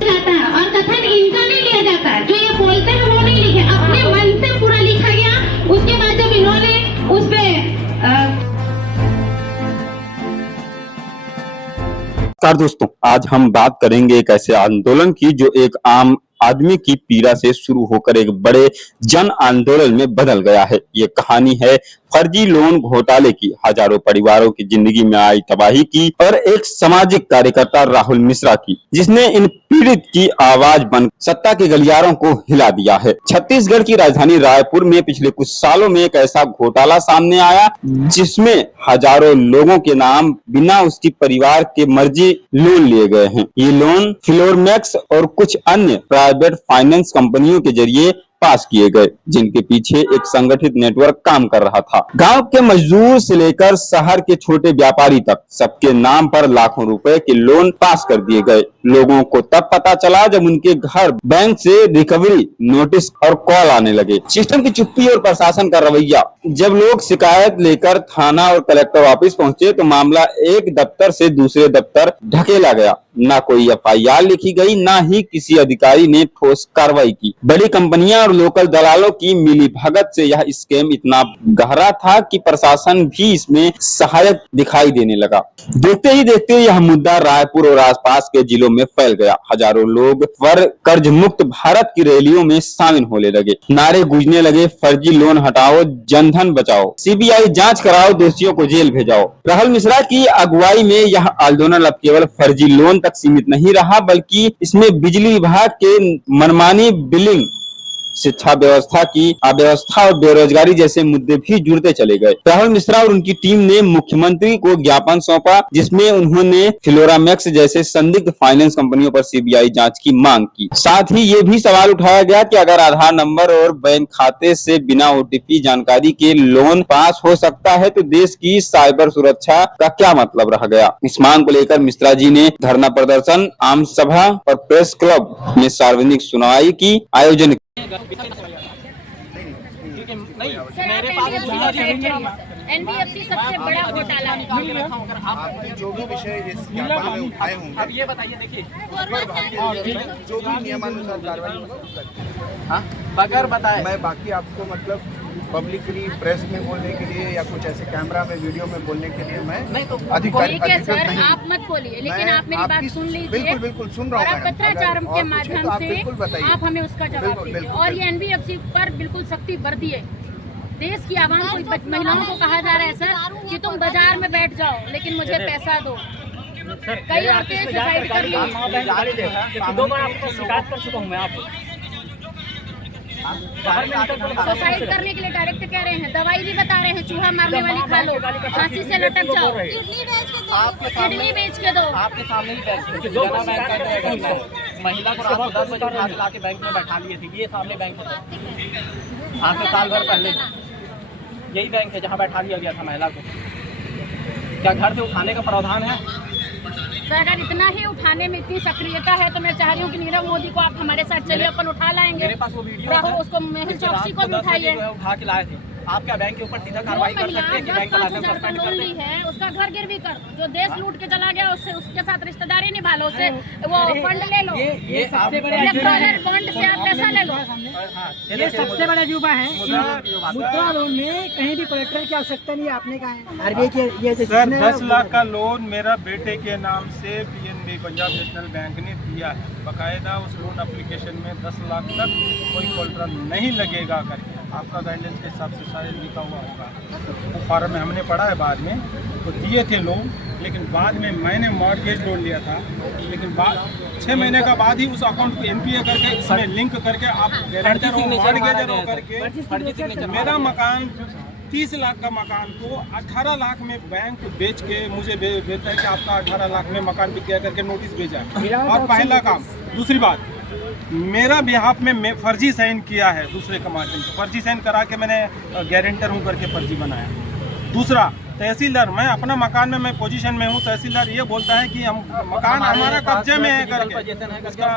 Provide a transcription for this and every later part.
जाता है और कथन इनका नहीं लिया जाता, जो ये बोलते हैं वो नहीं लिखे, अपने मन से पूरा लिखा गया। उसके बाद जब इन्होंने उस पे नमस्कार दोस्तों, आज हम बात करेंगे एक ऐसे आंदोलन की जो एक आम आदमी की पीड़ा से शुरू होकर एक बड़े जन आंदोलन में बदल गया है। ये कहानी है फर्जी लोन घोटाले की, हजारों परिवारों की जिंदगी में आई तबाही की और एक सामाजिक कार्यकर्ता राहुल मिश्रा की, जिसने इन पीड़ित की आवाज बन सत्ता के गलियारों को हिला दिया है। छत्तीसगढ़ की राजधानी रायपुर में पिछले कुछ सालों में एक ऐसा घोटाला सामने आया जिसमें हजारों लोगों के नाम बिना उसकी परिवार के मर्जी लोन लिए गए हैं। ये लोन फ्लोरमैक्स और कुछ अन्य प्राइवेट फाइनेंस कंपनियों के जरिए पास किए गए, जिनके पीछे एक संगठित नेटवर्क काम कर रहा था। गांव के मजदूर से लेकर शहर के छोटे व्यापारी तक सबके नाम पर लाखों रुपए के लोन पास कर दिए गए। लोगों को तब पता चला जब उनके घर बैंक से रिकवरी नोटिस और कॉल आने लगे। सिस्टम की चुप्पी और प्रशासन का रवैया। जब लोग शिकायत लेकर थाना और कलेक्टर ऑफिस पहुंचे तो मामला एक दफ्तर से दूसरे दफ्तर ढकेला गया। ना कोई एफआईआर लिखी गई, ना ही किसी अधिकारी ने ठोस कार्रवाई की। बड़ी कंपनियां और लोकल दलालों की मिलीभगत से यह स्कैम इतना गहरा था कि प्रशासन भी इसमें सहायक दिखाई देने लगा। देखते ही देखते यह मुद्दा रायपुर और आसपास के जिलों में फैल गया। हजारों लोग कर्ज मुक्त भारत की रैलियों में शामिल होने लगे। नारे गूंजने लगे, फर्जी लोन हटाओ, जनधन बचाओ, सीबीआई जांच कराओ, दोषियों को जेल भेजाओ। राहुल मिश्रा की अगुवाई में यह आंदोलन अब केवल फर्जी लोन तक सीमित नहीं रहा, बल्कि इसमें बिजली विभाग के मनमानी बिलिंग, शिक्षा व्यवस्था की अव्यवस्था और बेरोजगारी जैसे मुद्दे भी जुड़ते चले गए। राहुल मिश्रा और उनकी टीम ने मुख्यमंत्री को ज्ञापन सौंपा, जिसमें उन्होंने फ्लोरामैक्स जैसे संदिग्ध फाइनेंस कंपनियों पर सीबीआई जांच की मांग की। साथ ही ये भी सवाल उठाया गया कि अगर आधार नंबर और बैंक खाते से बिना ओटीपी जानकारी के लोन पास हो सकता है तो देश की साइबर सुरक्षा का क्या मतलब रह गया। इस मांग को लेकर मिश्रा जी ने धरना प्रदर्शन, आम सभा और प्रेस क्लब में सार्वजनिक सुनवाई की आयोजन। मेरे पास एनबीएफसी सबसे बड़ा घोटाला है। आपने जो भी विषय इस ज्ञापन में उठाए होंगे, अब ये बताइए, देखिए जो भी नियमानुसार कार्रवाई बगैर बताए मैं बाकी आपको मतलब पब्लिकली प्रेस में बोलने के लिए या कुछ ऐसे कैमरा में वीडियो में बोलने के लिए मैं नहीं तो अधिकारी सर नहीं। आप मत बोलिए, लेकिन आप मेरी बात सुन लीजिए। बिल्कुल बिल्कुल सुन रहा हूँ। आप पत्राचार के माध्यम से आप हमें उसका जवाब दीजिए। और ये एनबीएफसी पर बिल्कुल सख्ती बरतिए। देश की आवाम को, महिलाओं को कहा जा रहा है सर कि तुम बाजार में बैठ जाओ लेकिन मुझे पैसा दो। कई औरतें सुसाइड कर ली। 2 बार आपको शिकायत कर चुका हूँ मैं। आप सुसाइड करने के लिए डायरेक्ट कह रहे हैं, दवाई भी बता रहे हैं, चूहा मारने वाली खा लो, फांसी से लटक जाओ, किडनी बेच के दो। आपके सामने ही महिला को रात को 10 बजे उठा के लाके बैंक में बैठा लिए थे। ये सामने बैंक है, आज से साल भर पहले यही बैंक है जहाँ बैठा दिया गया था महिला को। क्या घर से उठाने का प्रावधान है? सर अगर इतना ही उठाने में इतनी सक्रियता है तो मैं चाह रही हूँ कि नीरव मोदी को आप हमारे साथ चलिए, अपन उठा लाएंगे। मेरे पास वो वीडियो है, उसको मेहुल चौकसी को भी उठाइए। उठा के लाए थे। आप क्या बैंक के ऊपर सीधा कार्रवाई कर सकते हैं कि बैंक का लाइसेंस सस्पेंड कर दें? है उसका घर गिरवी कर, जो देश लूट के चला गया उससे, उसके साथ रिश्तेदारी निभा लो, उससे वो फंड ले लो, ये सबसे बड़ा इलेक्टोरल बॉन्ड से आप पैसा ले लो। ये सबसे बड़ा जुबा है। मुद्रा लोन में कहीं भी कलेक्टर की आवश्यकता नहीं, आपने कहा है आरबीआई के ये सर 10 लाख का लोन मेरा बेटे के नाम से पीएनबी पंजाब नेशनल बैंक ने दिया है। बाकायदा उस लोन एप्लीकेशन में 10 लाख तक कोई कोलेटरल नहीं लगेगा करके आपका गाइडेंस के हिसाब से शायद लिखा हुआ होगा। वो फॉर्म में हमने पढ़ा है, बाद में तो दिए थे लोन, लेकिन बाद में मैंने मॉर्गेज लोन लिया था, लेकिन बाद 6 महीने का बाद ही उस अकाउंट को एनपीए करके इसमें लिंक करके आप गारंटर हो, मॉर्गेजर हो करके मेरा मकान 30 लाख का मकान को 18 लाख में बैंक बेच के मुझे देता है कि आपका 18 लाख में मकान बिक गया करके नोटिस भेजा है। और पहला काम। दूसरी बात, मेरा बिहाफ में मैं फर्जी साइन किया है दूसरे के माध्यम से, फर्जी साइन करा के मैंने गारंटर हूँ करके फर्जी बनाया। दूसरा, तहसीलदार, मैं अपना मकान में मैं पोजीशन में हूँ, तहसीलदार ये बोलता है कि हम मकान हमारा कब्जे में है करके उसका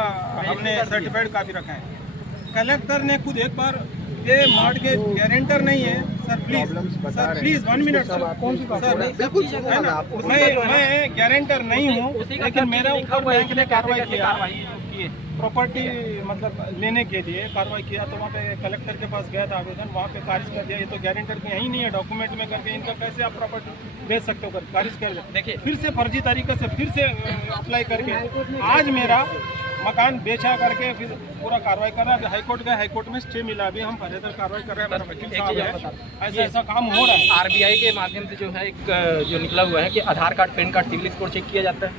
हमने सर्टिफिकेट काफी रखा है। कलेक्टर ने खुद एक बार ये मॉर्गेज गारंटर नहीं है sir, please sir, please 1 minute sir, sir है ना, मैं गारंटर नहीं हूँ, लेकिन मेरा ऊपर बैंक ने कार्रवाई किया, प्रॉपर्टी मतलब लेने के लिए कार्रवाई किया, तो वहाँ पे कलेक्टर के पास गया था आवेदन, वहाँ पे खारिज कर दिया। ये तो गारंटर के यही नहीं है, डॉक्यूमेंट में करके इनका कैसे आप प्रॉपर्टी बेच सकते हो, खारिज कर दिया। देखिए फिर से फर्जी तरीके से फिर से अप्लाई करके आज मेरा मकान बेचा करके फिर पूरा कार्रवाई कर रहा है। हाईकोर्ट गए, हाईकोर्ट में स्टे मिला, अभी हम फर्दर कार्रवाई कर रहे हैं, हमारा वकील साहब है, ऐसा काम हो रहा है। आरबीआई के माध्यम से जो है एक जो निकला हुआ है कि Aadhaar card, pan card, civil score check किया जाता है।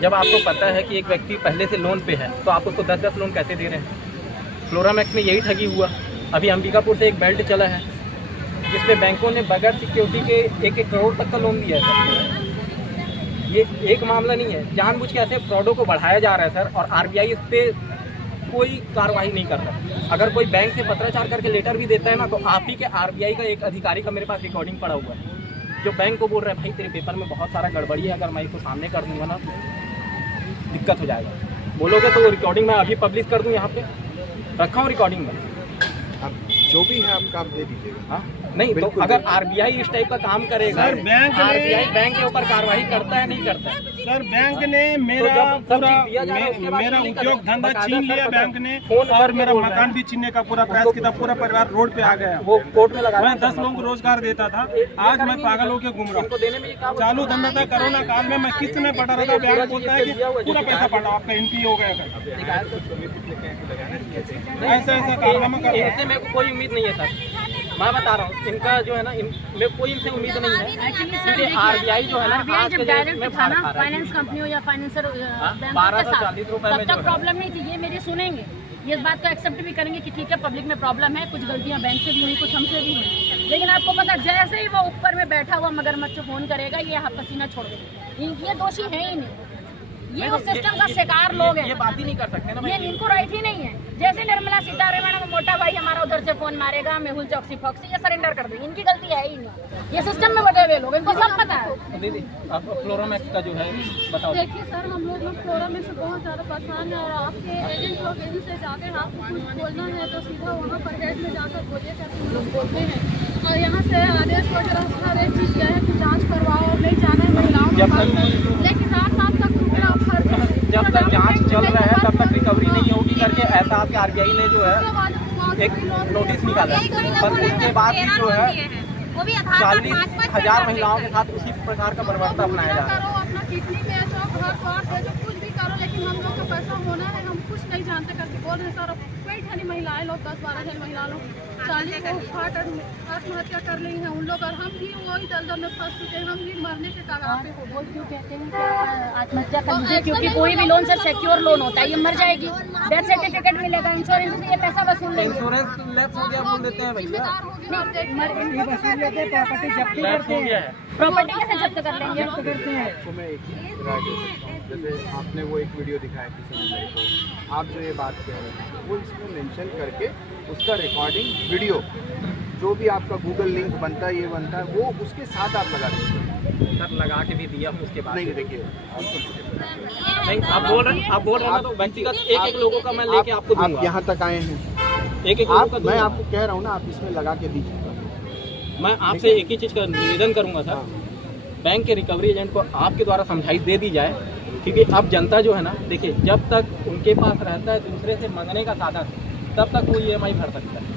जब आपको पता है कि एक व्यक्ति पहले से लोन पे है तो आप उसको 10-10 लोन कैसे दे रहे हैं? फ्लोरामैक्स में यही ठगी हुआ। अभी अंबिकापुर से एक बेल्ट चला है जिसपे बैंकों ने बगैर सिक्योरिटी के 1-1 करोड़ तक का लोन दिया है सर। ये एक मामला नहीं है, जानबूझ के ऐसे फ्रॉडों को बढ़ाया जा रहा है सर, और आरबीआई इस पर कोई कार्रवाई नहीं कर रहा। अगर कोई बैंक से पत्राचार करके लेटर भी देता है ना, तो आप ही के आरबीआई का एक अधिकारी का मेरे पास रिकॉर्डिंग पड़ा हुआ है जो बैंक को बोल रहा है भाई तेरे पेपर में बहुत सारा गड़बड़ी है, अगर मैं इसको सामने कर दूंगा ना दिक्कत हो जाएगा। बोलोगे तो वो रिकॉर्डिंग मैं अभी पब्लिश कर दूं, यहाँ पे रखा हूँ रिकॉर्डिंग में। अब जो भी है आपका आप दे दीजिएगा। हाँ नहीं तो अगर आरबीआई इस टाइप का काम करेगा, सर बैंक आरबीआई बैंक के ऊपर कार्रवाई करता है नहीं करता है? सर बैंक ने मेरा पूरा मेरा उद्योग धंधा छीन लिया बैंक ने, और मेरा मकान भी छीनने का पूरा प्रयास किया, पूरा परिवार रोड पे आ गया। वो कोर्ट में लगा, मैं 10 लोगों को रोजगार देता था, आज मैं पागल होकर घूम रहा हूँ। चालू धंधा था, कोरोना काल में मैं किस्त में पटा रहा था, बैंक बोलता है कि पूरा पैसा पटा आपका एनपी हो गया। ऐसा ऐसा कारनामा कर इनसे मेरे को कोई उम्मीद नहीं है सर, मैं बता रहा हूँ। इनका जो है ना, मेरे कोई इनसे उम्मीद नहीं है। क्योंकि आरबीआई जो है ना, आज जब डायरेक्ट था ना फाइनेंस कंपनी हो या फाइनेंसर बैंक के साथ, तब तक प्रॉब्लम नहीं थी। ये मेरी सुनेंगे, ये इस बात को एक्सेप्ट भी करेंगे कि ठीक है पब्लिक में प्रॉब्लम है, कुछ गलतियां बैंक से भी हुई, कुछ हमसे भी हुई, लेकिन आपको पता जैसे ही वो ऊपर में बैठा हुआ मगरमच्छ फोन करेगा ये पसीना छोड़ देगा। ये दोषी है ही नहीं, ये उस सिस्टम का शिकार लोग हैं। ये बात ही नहीं कर सकते ना, ये इनको राइट ही नहीं है। जैसे निर्मला सीतारमण का मोटा भाई हमारा उधर से फोन मारेगा, मेहुल चौकसी फॉक्सी, ये सरेंडर कर देंगे, इनकी गलती है ही नहीं। ये सिस्टम में बटे हुए लोग, इनको सब पता है। दीदी अब फ्लोरामैक्स का जो है बताओ। देखिए सर, हम लोग फ्लोरामैक्स से बहुत ज़्यादा परेशान है, और आपके एजेंट लोग इनसे जाकर आपको कुछ बोलना है तो सीधा वहाँ पर हेड में जाकर बोलिए, ताकि हम लोग बोलते हैं। और यहाँ से आदेश वगैरह हर एक चीज़ क्या है कि जाँच करवाओ, नहीं जाना है महिलाओं के पास, लेकिन रात तक रुकना फर्ज। जब तक जांच चल रहा है तब तक रिकवरी नहीं होगी करके ऐसा आपके आरबीआई ने जो है एक नोटिस निकाला, पर उसके बाद भी जो है 40,000 महिलाओं के साथ उसी प्रकार का बर्बरता अपनाया जा रहा है। अपना किडनी बेचो, घर द्वार बेचो, कुछ भी करो, लेकिन हम लोग का पैसा होना है, हम कुछ नहीं जानते करके बोल रहे सर। कई ठनी महिलाएं लोग 10-12 जन महिला लोग 40 को आत्महत्या कर रही हैं उन लोग, और हम भी वही दलदल में फंस चुके हैं, हम भी मरने के कगार पे हो। वो क्यों कहते हैं कि आत्महत्या कर लीजिए? क्योंकि कोई भी लोन सर सिक्योर लोन होता है, ये मर जाएगी, डेथ सर्टिफिकेट मिलेगा, इंश्योरेंस से ये पैसा वसूल लेंगे। इंश्योरेंस लैप्स हो गया बोल देते हैं भैया, प्रॉपर्टी जब्ती करते हैं, प्रॉपर्टी कैसे जब्त कर लेंगे? आपको मैं एक ही राय दे सकता हूँ। जैसे आपने वो एक वीडियो दिखाया किसी ने मेरे को, आप जो ये बात कह रहे हैं वो इसमें मेंशन करके उसका रिकॉर्डिंग वीडियो जो भी आपका गूगल लिंक बनता है, ये बनता है, वो उसके साथ आप लगा दीजिए। सर लगा के भी दिया हूँ उसके बाद नहीं देखिए, नहीं आप बोल रहे हैं ना, तो व्यक्तिगत एक लोगों का मैं लेके आपको दूंगा। आप यहाँ तक आए हैं, एक आप, मैं आपको कह रहा हूँ ना, आप इसमें लगा के दीजिए। मैं आपसे एक ही चीज़ का निवेदन करूंगा सर, बैंक के रिकवरी एजेंट को आपके द्वारा समझाई दे दी जाए, क्योंकि अब जनता जो है ना, देखिए जब तक उनके पास रहता है दूसरे से मांगने का साधन, तब तक वो EMI भर सकता है।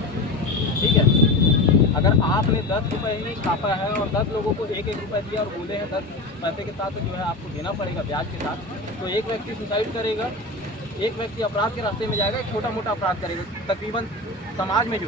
ठीक है, अगर आपने 10 रुपये ही छापा है और 10 लोगों को 1-1 रुपये दिया और बोले हैं 10 पैसे के साथ जो है आपको देना पड़ेगा ब्याज के साथ, तो एक व्यक्ति सुसाइड करेगा, एक व्यक्ति अपराध के रास्ते में जाएगा, एक छोटा मोटा अपराध करेगा। तकरीबन समाज में जो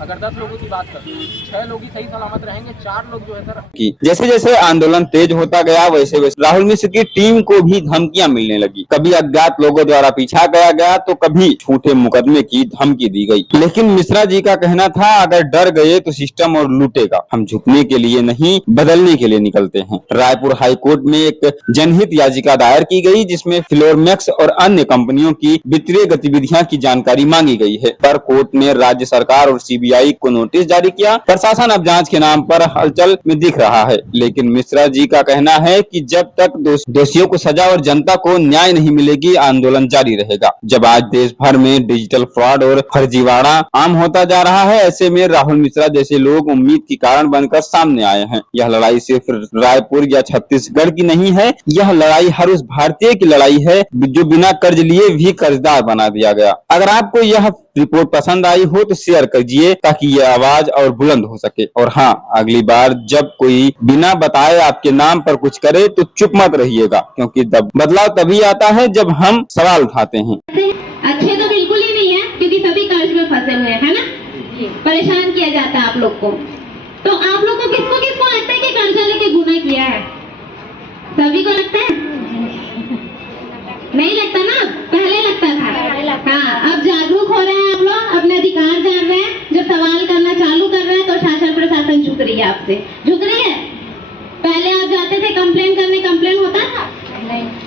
अगर 10 लोगों की बात करें, 6 लोग ही सही सलामत रहेंगे, 4 लोग जो है सर। जैसे जैसे आंदोलन तेज होता गया वैसे वैसे राहुल मिश्र की टीम को भी धमकियां मिलने लगी। कभी अज्ञात लोगों द्वारा पीछा गया तो कभी झूठे मुकदमे की धमकी दी गई। लेकिन मिश्रा जी का कहना था, अगर डर गए तो सिस्टम और लूटेगा, हम झुकने के लिए नहीं बदलने के लिए निकलते हैं। रायपुर हाईकोर्ट में एक जनहित याचिका दायर की गई, जिसमें फ्लोरामैक्स और अन्य कंपनियों की वित्तीय गतिविधियां की जानकारी मांगी गई है। पर कोर्ट ने राज्य सरकार और सीबीआई को नोटिस जारी किया। प्रशासन अब जांच के नाम पर हलचल में दिख रहा है, लेकिन मिश्रा जी का कहना है कि जब तक दोषियों को सजा और जनता को न्याय नहीं मिलेगी, आंदोलन जारी रहेगा। जब आज देश भर में डिजिटल फ्रॉड और फर्जीवाड़ा आम होता जा रहा है, ऐसे में राहुल मिश्रा जैसे लोग उम्मीद की कारण बनकर सामने आए हैं। यह लड़ाई सिर्फ रायपुर या छत्तीसगढ़ की नहीं है, यह लड़ाई हर उस भारतीय की लड़ाई है जो बिना कर्ज लिए भी कर्जदार बना दिया गया। अगर आपको यह रिपोर्ट पसंद आई हो तो शेयर कीजिए ताकि ये आवाज और बुलंद हो सके। और हाँ, अगली बार जब कोई बिना बताए आपके नाम पर कुछ करे तो चुप मत रहिएगा, क्योंकि बदलाव तभी आता है जब हम सवाल उठाते हैं। अच्छे तो बिल्कुल ही नहीं है, क्योंकि सभी कर्ज में फंसे हुए हैं, है ना। परेशान किया जाता है आप लोग को। तो आप लोग को किसको किसको लगता है कि कर्जा लेके गुनाह किया है? सभी को लगता है? नहीं लगता ना, पहले लगता था। हाँ, अब जागरूक हो रहे हैं आप लोग, अपने अधिकार जान रहे हैं। जब सवाल करना चालू कर रहे हैं तो शासन प्रशासन झुक रही है आपसे, झुक रही है। पहले आप जाते थे कंप्लेन करने, कंप्लेन होता था?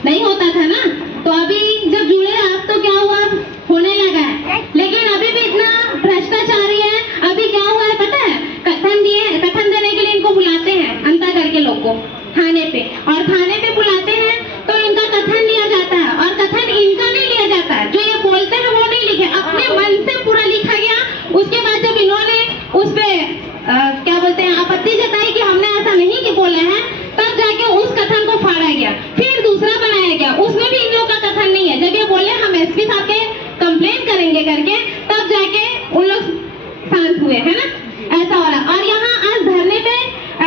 नहीं होता था ना। तो अभी जब जुड़े आप तो क्या हुआ, होने लगा है। लेकिन अभी भी इतना भ्रष्टाचारी है। अभी क्या हुआ है पता है? कथन देने के लिए इनको बुलाते हैं, अंता करके लोग को थाने पे, और थाने पे बुलाते हैं तो इनका कथन लिया जाता है, और कथन इनका नहीं लिया जाता है। जो ये बोलते हैं वो नहीं लिखे, अपने मन से पूरा लिखा गया। उसके बाद जब इन्होंने उस पे क्या बोलते हैं, आपत्ति जताई कि हमने ऐसा नहीं कि बोले हैं, तब जाके उस कथन को फाड़ा गया, फिर दूसरा बनाया गया। उसमें भी इन लोग का कथन नहीं है। जब ये बोले हम एसपी साहब के कंप्लेन करेंगे करके, तब जाके उन लोग शांत हुए, है ना। ऐसा हो रहा। और यहाँ आज धरने पे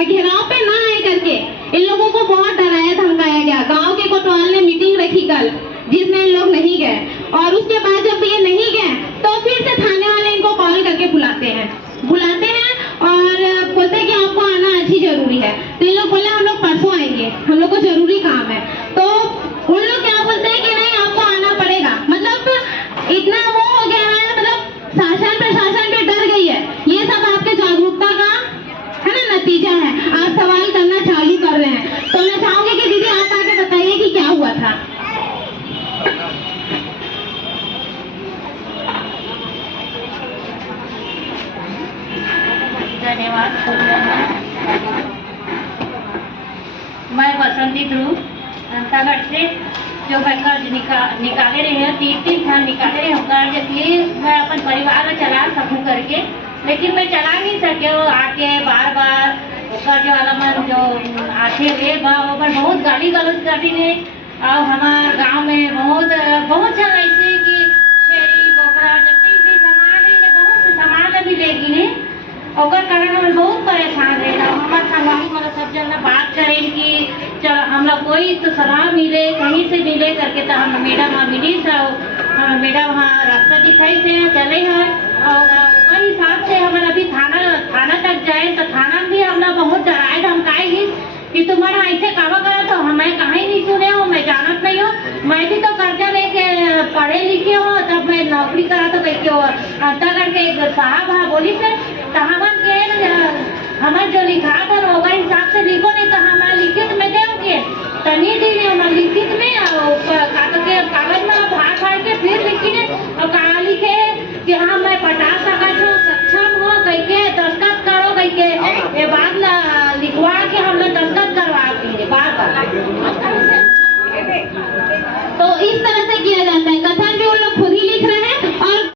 घेराव पे ना आए करके इन लोगों को बहुत डराया धमकाया गया। गांव के कोतवाल ने मीटिंग रखी कल, जिसमें इन लोग नहीं गए, और उसके बाद जब ये नहीं गए तो फिर से थाने वाले इनको कॉल करके बुलाते हैं और बोलते हैं कि आपको आना अच्छी जरूरी है। तो इन लोग बोले हम लोग परसों आएंगे, हम लोग को जरूरी काम है। तो उन लोग क्या बोलते हैं कि नहीं आपको आना पड़ेगा। मतलब इतना वो हो गया है, मतलब शासन प्रशासन पे डर गई है। ये सब आपके जागरूकता का है ना नतीजा है। आप सवाल करना चालू कर रहे हैं। तो मैं चाहूंगी कि दीदी आप आके बताइए कि क्या हुआ था। धन्यवाद। मैं बसंती ध्रुव अंतागढ़ से जो कर्ज निकाले रहे हैं, 3 साल निकाले रहे हैं कर्ज, इसलिए मैं अपन परिवार में चला सकूं करके, लेकिन मैं चला नहीं सके। आके बार बार कर्ज वाला मन जो आते हुए बहुत गाली गलौज कर दी है। और हमारे गांव में बहुत जगह ऐसे कि छेरी बोकरा जब भी सामान मिलेगी ने, और कारण हम बहुत परेशान रहे। हमारे संगवारी मतलब सब जन बात करें कि चलो हम लोग कोई तो सलाह मिले, कहीं से मिले करके, तो हम मैडम मिली मैडम वहाँ रास्ता दिखाई से चले हैं। और वही हिसाब से हमारा अभी थाना तक जाए तो थाना भी हम लोग बहुत डराए धमकाएगी कि तुम्हारा ऐसे कावा करा। तो हमें कहीं नहीं सुने हो, मैं जानत नहीं हूँ। मैं भी तो कर्जा लेके पढ़े लिखे हो, तब मैं नौकरी करा तो कैसे हो। अंतागढ़ के एक साहब हाँ बोली से तो हमारे जो लिखा था होगा हिसाब से लिखो, नहीं तो हमारे लिखित में देंगे तनी दी हमारे लिखित में कागज में फाड़ के फिर लिखी और कहा लिखे कि हाँ मैं पटा सका सक्षम हो कह के दस्तखत करो कह के, ये बात लिखवा के हम लोग दस्तखत करवा दी बार। तो इस तरह से किया जाता है।